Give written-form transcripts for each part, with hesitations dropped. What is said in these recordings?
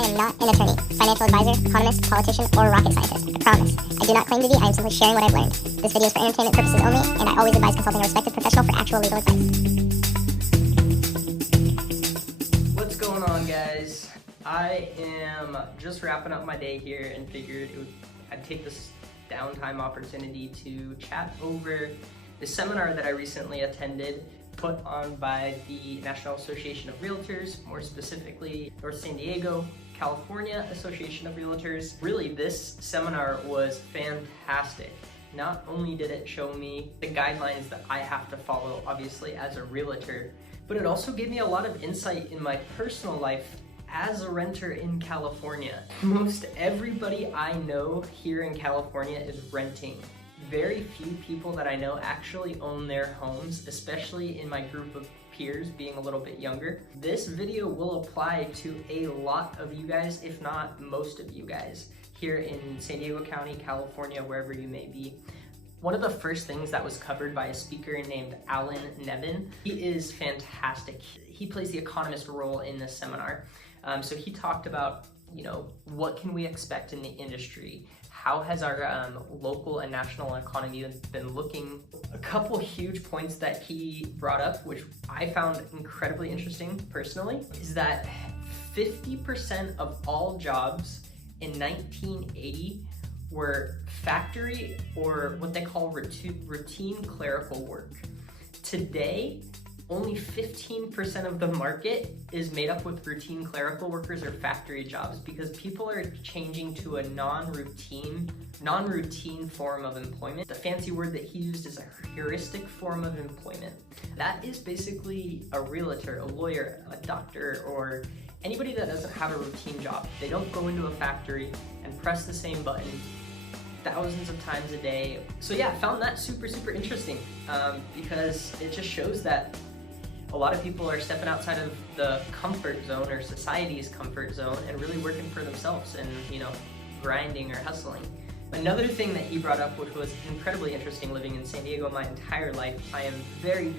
I am not an attorney, financial advisor, economist, politician, or rocket scientist. I promise. I do not claim to be. I am simply sharing what I've learned. This video is for entertainment purposes only, and I always advise consulting a respected professional for actual legal advice. What's going on, guys? I am just wrapping up my day here and figured I'd take this downtime opportunity to chat over the seminar that I recently attended, put on by the National Association of Realtors, more specifically Nick.SanDiego, California Association of Realtors. Really, this seminar was fantastic. Not only did it show me the guidelines that I have to follow, obviously, as a realtor, but it also gave me a lot of insight in my personal life as a renter in California. Most everybody I know here in California is renting. Very few people that I know actually own their homes, especially in my group of peers being a little bit younger. This video will apply to a lot of you guys, if not most of you guys, here in San Diego County, California, wherever you may be. One of the first things that was covered by a speaker named Alan Nevin, he is fantastic. He plays the economist role in this seminar. So he talked about, what can we expect in the industry? How has our local and national economy been looking? A couple huge points that he brought up, which I found incredibly interesting personally, is that 50% of all jobs in 1980 were factory or what they call routine clerical work. Today, only 15% of the market is made up with routine clerical workers or factory jobs because people are changing to a non-routine form of employment. The fancy word that he used is a heuristic form of employment. That is basically a realtor, a lawyer, a doctor, or anybody that doesn't have a routine job. They don't go into a factory and press the same button thousands of times a day. So yeah, I found that super interesting because it just shows that a lot of people are stepping outside of the comfort zone or society's comfort zone and really working for themselves and, grinding or hustling. Another thing that he brought up, which was incredibly interesting living in San Diego my entire life, I am very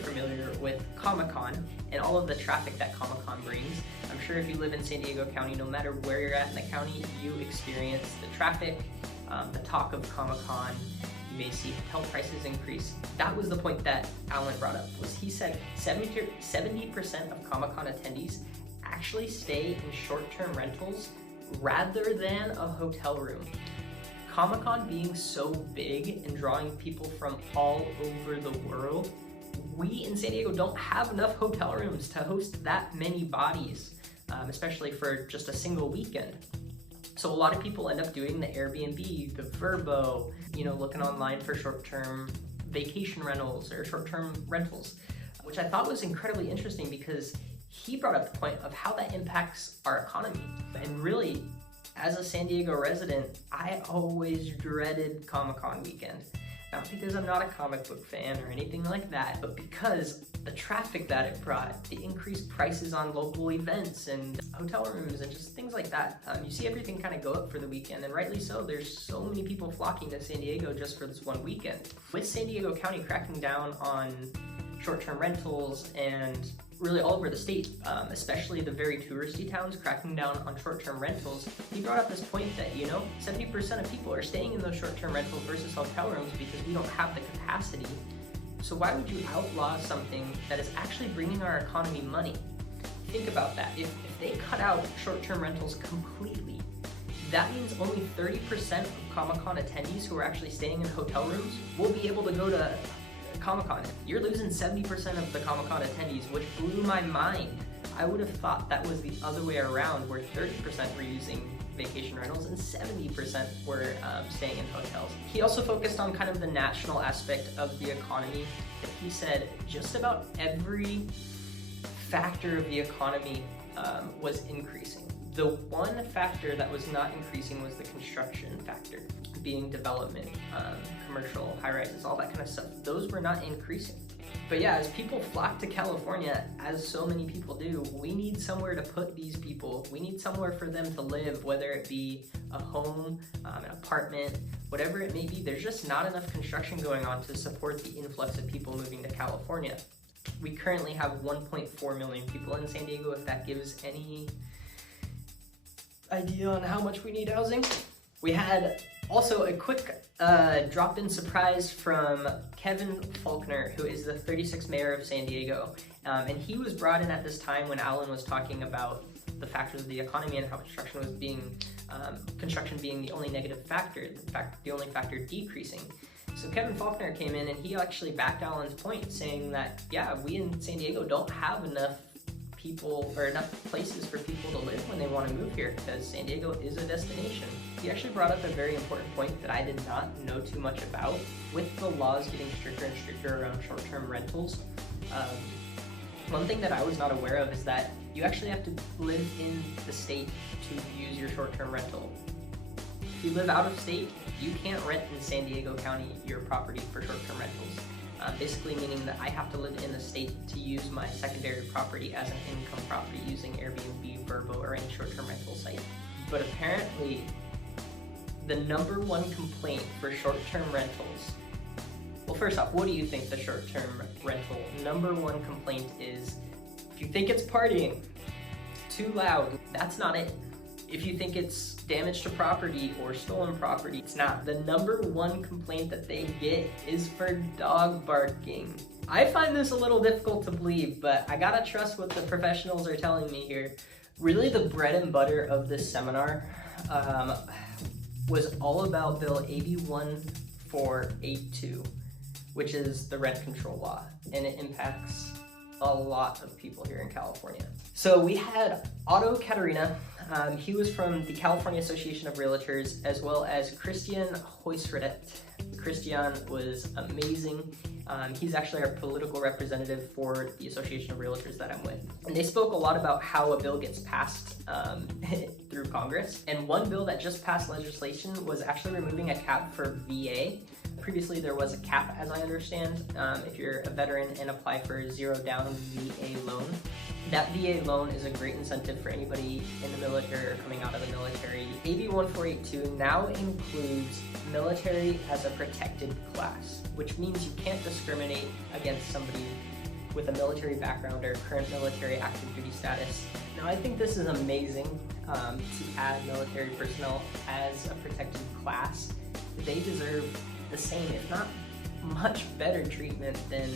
familiar with Comic-Con and all of the traffic that Comic-Con brings. I'm sure if you live in San Diego County, no matter where you're at in the county, you experience the traffic, the talk of Comic-Con. You may see hotel prices increase. That was the point that Alan brought up, was he said 70% of Comic-Con attendees actually stay in short-term rentals rather than a hotel room. Comic-Con being so big and drawing people from all over the world, we in San Diego don't have enough hotel rooms to host that many bodies, especially for just a single weekend. So a lot of people end up doing the Airbnb, the Vrbo, looking online for short-term vacation rentals or short-term rentals, which I thought was incredibly interesting because he brought up the point of how that impacts our economy. And really, as a San Diego resident, I always dreaded Comic-Con weekend. Not because I'm not a comic book fan or anything like that, but because the traffic that it brought, the increased prices on local events and hotel rooms and just things like that. You see everything kind of go up for the weekend, and rightly so. There's so many people flocking to San Diego just for this one weekend. With San Diego County cracking down on short-term rentals and really all over the state, especially the very touristy towns cracking down on short-term rentals, he brought up this point that, 70% of people are staying in those short-term rentals versus hotel rooms because we don't have the capacity. So why would you outlaw something that is actually bringing our economy money? Think about that. If they cut out short-term rentals completely, that means only 30% of Comic-Con attendees who are actually staying in hotel rooms will be able to go to Comic-Con. You're losing 70% of the Comic-Con attendees, which blew my mind. I would have thought that was the other way around, where 30% were using vacation rentals and 70% were staying in hotels. He also focused on kind of the national aspect of the economy. He said just about every factor of the economy was increasing. The one factor that was not increasing was the construction factor, being development, commercial, high-rises, all that kind of stuff. Those were not increasing. But yeah, as people flock to California, as so many people do, we need somewhere to put these people. We need somewhere for them to live, whether it be a home, an apartment, whatever it may be. There's just not enough construction going on to support the influx of people moving to California. We currently have 1.4 million people in San Diego, if that gives any idea on how much we need housing. We had also a quick drop-in surprise from Kevin Faulkner, who is the 36th mayor of San Diego. And he was brought in at this time when Alan was talking about the factors of the economy and how construction being the only negative factor, the only factor decreasing. So Kevin Faulkner came in and he actually backed Alan's point, saying that, yeah, we in San Diego don't have enough people or enough places for people to live when they want to move here, because San Diego is a destination. He actually brought up a very important point that I did not know too much about. With the laws getting stricter and stricter around short-term rentals, one thing that I was not aware of is that you actually have to live in the state to use your short-term rental. If you live out of state, you can't rent in San Diego County your property for short-term rentals. Basically meaning that I have to live in the state to use my secondary property as an income property using Airbnb, Vrbo, or any short-term rental site. But apparently, the number one complaint for short-term rentals, well, first off, what do you think the short-term rental number one complaint is? If you think it's partying, too loud, that's not it. If you think it's damage to property or stolen property, it's not. The number one complaint that they get is for dog barking. I find this a little difficult to believe, but I gotta trust what the professionals are telling me here. Really, the bread and butter of this seminar was all about Bill AB 1482, which is the rent control law, and it impacts a lot of people here in California. So we had Otto Caterina. He was from the California Association of Realtors, as well as Christian Hoysredet. Christian was amazing. He's actually our political representative for the Association of Realtors that I'm with. And they spoke a lot about how a bill gets passed through Congress. And one bill that just passed legislation was actually removing a cap for VA. Previously, there was a cap, as I understand, if you're a veteran and apply for a zero-down VA loan. That VA loan is a great incentive for anybody in the military or coming out of the military. AB 1482 now includes military as a protected class, which means you can't discriminate against somebody with a military background or current military active duty status. Now, I think this is amazing to add military personnel as a protected class. They deserve the same, if not much better treatment than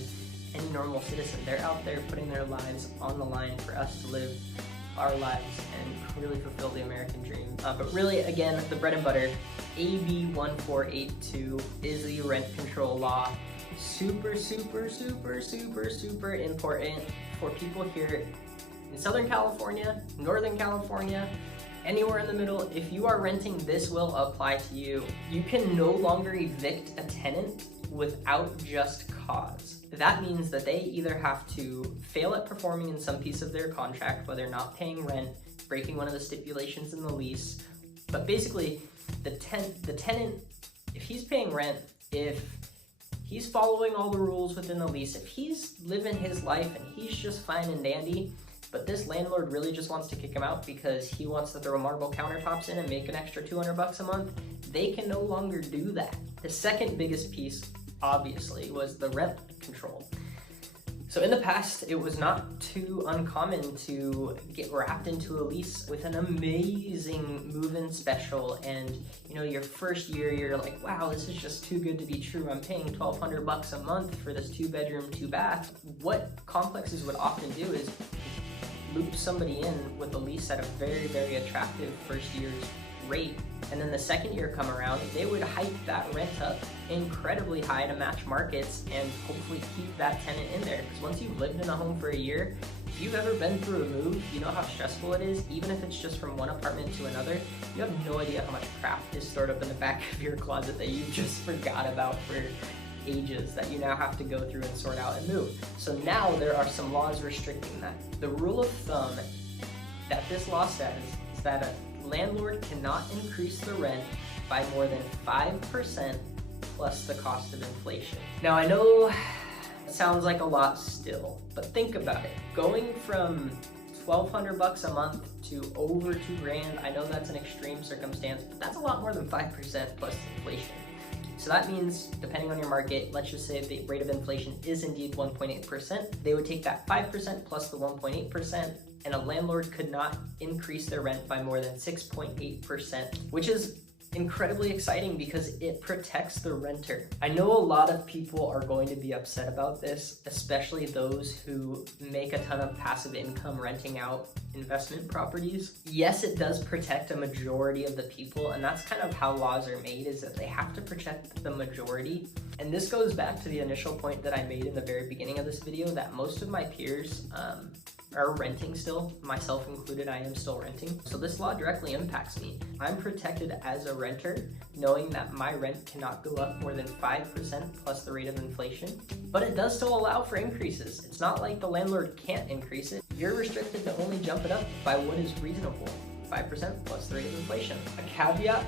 any normal citizen. They're out there putting their lives on the line for us to live our lives and really fulfill the American dream. But really, again, the bread and butter, AB 1482 is the rent control law. Super, super, super, super, super important for people here in Southern California, Northern California, anywhere in the middle. If you are renting, this will apply to you. You can no longer evict a tenant without just cause. That means that they either have to fail at performing in some piece of their contract, whether not paying rent, breaking one of the stipulations in the lease, but basically the tenant, if he's paying rent, if he's following all the rules within the lease, if he's living his life and he's just fine and dandy, but this landlord really just wants to kick him out because he wants to throw marble countertops in and make an extra $200 a month, they can no longer do that. The second biggest piece, obviously, was the rent control. So in the past, it was not too uncommon to get wrapped into a lease with an amazing move-in special, and your first year, you're like, wow, this is just too good to be true. I'm paying $1,200 a month for this 2-bedroom, 2-bath. What complexes would often do is loop somebody in with a lease at a very, very attractive first year's rate. And then the second year come around, they would hike that rent up incredibly high to match markets and hopefully keep that tenant in there. Because once you've lived in a home for a year, if you've ever been through a move, you know how stressful it is. Even if it's just from one apartment to another, you have no idea how much crap is stored up in the back of your closet that you just forgot about for ages, that you now have to go through and sort out and move. So now there are some laws restricting that. The rule of thumb that this law says is that a landlord cannot increase the rent by more than 5% plus the cost of inflation. Now, I know it sounds like a lot still, but think about it. Going from $1,200 a month to over $2,000, I know that's an extreme circumstance, but that's a lot more than 5% plus inflation. So that means, depending on your market, let's just say the rate of inflation is indeed 1.8%. They would take that 5% plus the 1.8%, and a landlord could not increase their rent by more than 6.8%, which is incredibly exciting because it protects the renter. I know a lot of people are going to be upset about this, especially those who make a ton of passive income renting out investment properties. Yes, it does protect a majority of the people, and that's kind of how laws are made, is that they have to protect the majority. And this goes back to the initial point that I made in the very beginning of this video, that most of my peers are renting still, myself included. I am still renting. So this law directly impacts me. I'm protected as a renter, knowing that my rent cannot go up more than 5% plus the rate of inflation, but it does still allow for increases. It's not like the landlord can't increase it. You're restricted to only jump it up by what is reasonable, 5% plus the rate of inflation. A caveat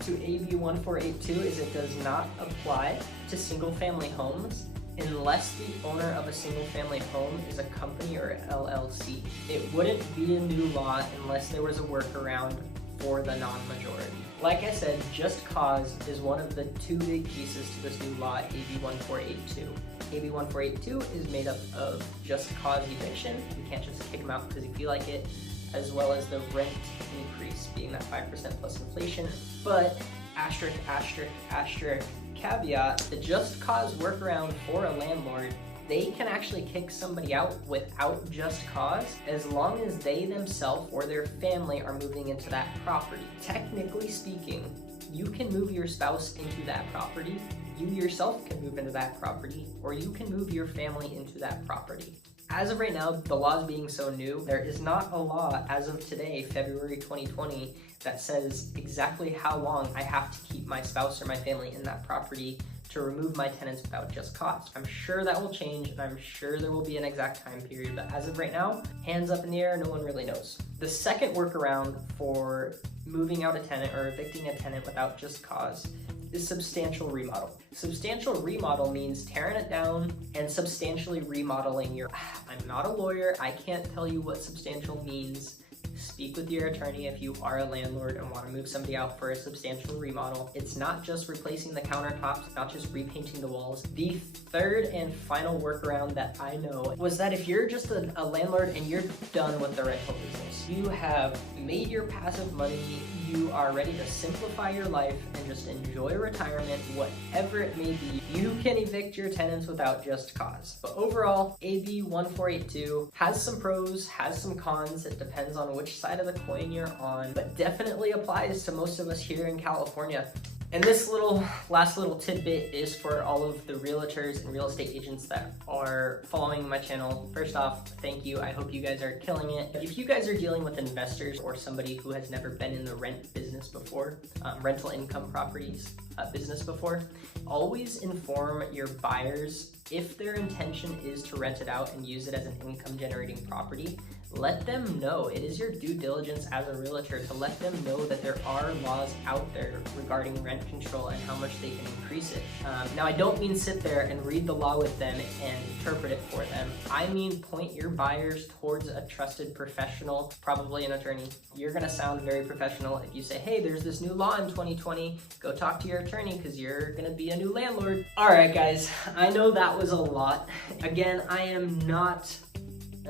to AB 1482 is it does not apply to single family homes unless the owner of a single family home is a company or LLC. It wouldn't be a new law unless there was a workaround for the non-majority. Like I said, just cause is one of the two big pieces to this new law, AB 1482. AB 1482 is made up of just cause eviction. You can't just kick them out because you feel like it, as well as the rent increase being that 5% plus inflation. But asterisk, asterisk, asterisk, caveat, the just cause workaround for a landlord, they can actually kick somebody out without just cause as long as they themselves or their family are moving into that property. Technically speaking, you can move your spouse into that property, you yourself can move into that property, or you can move your family into that property. As of right now, the laws being so new, there is not a law as of today, February 2020, that says exactly how long I have to keep my spouse or my family in that property to remove my tenants without just cause. I'm sure that will change, and I'm sure there will be an exact time period, but as of right now, hands up in the air, no one really knows. The second workaround for moving out a tenant or evicting a tenant without just cause is substantial remodel. Substantial remodel means tearing it down and substantially remodeling your... I'm not a lawyer, I can't tell you what substantial means. Speak with your attorney if you are a landlord and want to move somebody out for a substantial remodel. It's not just replacing the countertops, not just repainting the walls. The third and final workaround that I know was that if you're just a landlord and you're done with the rental business, you have made your passive money, you are ready to simplify your life and just enjoy retirement, whatever it may be, you can evict your tenants without just cause. But overall, AB 1482 has some pros, has some cons. It depends on which side of the coin you're on, but definitely applies to most of us here in California. And this last little tidbit is for all of the realtors and real estate agents that are following my channel. First off, thank you. I hope you guys are killing it. If you guys are dealing with investors or somebody who has never been in the rent business before, rental income properties business before, always inform your buyers if their intention is to rent it out and use it as an income generating property. Let them know. It is your due diligence as a realtor to let them know that there are laws out there regarding rent control and how much they can increase it. Now, I don't mean sit there and read the law with them and interpret it for them. I mean point your buyers towards a trusted professional, probably an attorney. You're gonna sound very professional if you say, hey, there's this new law in 2020, go talk to your attorney because you're gonna be a new landlord. All right, guys, I know that was a lot. Again, I am not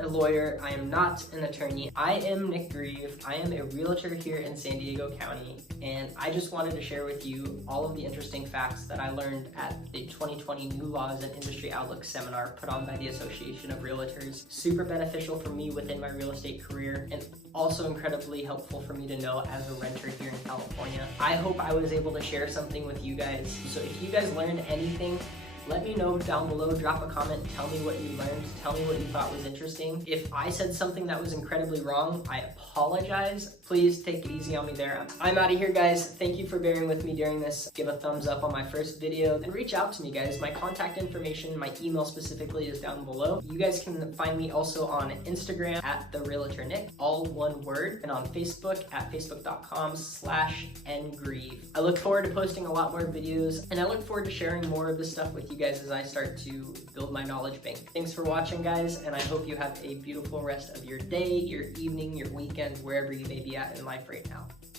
a lawyer, I am not an attorney. I am Nick Grieve. I am a realtor here in San Diego County, and I just wanted to share with you all of the interesting facts that I learned at the 2020 New Laws and Industry Outlook seminar put on by the Association of Realtors. Super beneficial for me within my real estate career, and also incredibly helpful for me to know as a renter here in California. I hope I was able to share something with you guys. So if you guys learned anything, let me know down below, drop a comment, tell me what you learned, tell me what you thought was interesting. If I said something that was incredibly wrong, I apologize. Please take it easy on me there. I'm out of here, guys. Thank you for bearing with me during this. Give a thumbs up on my first video and reach out to me, guys. My contact information, my email specifically, is down below. You guys can find me also on Instagram at @TheRealtorNick, all one word, and on Facebook at facebook.com/ngrieve. I look forward to posting a lot more videos, and I look forward to sharing more of this stuff with you guys as I start to build my knowledge bank. Thanks for watching, guys, and I hope you have a beautiful rest of your day, your evening, your weekend, wherever you may be at in life right now.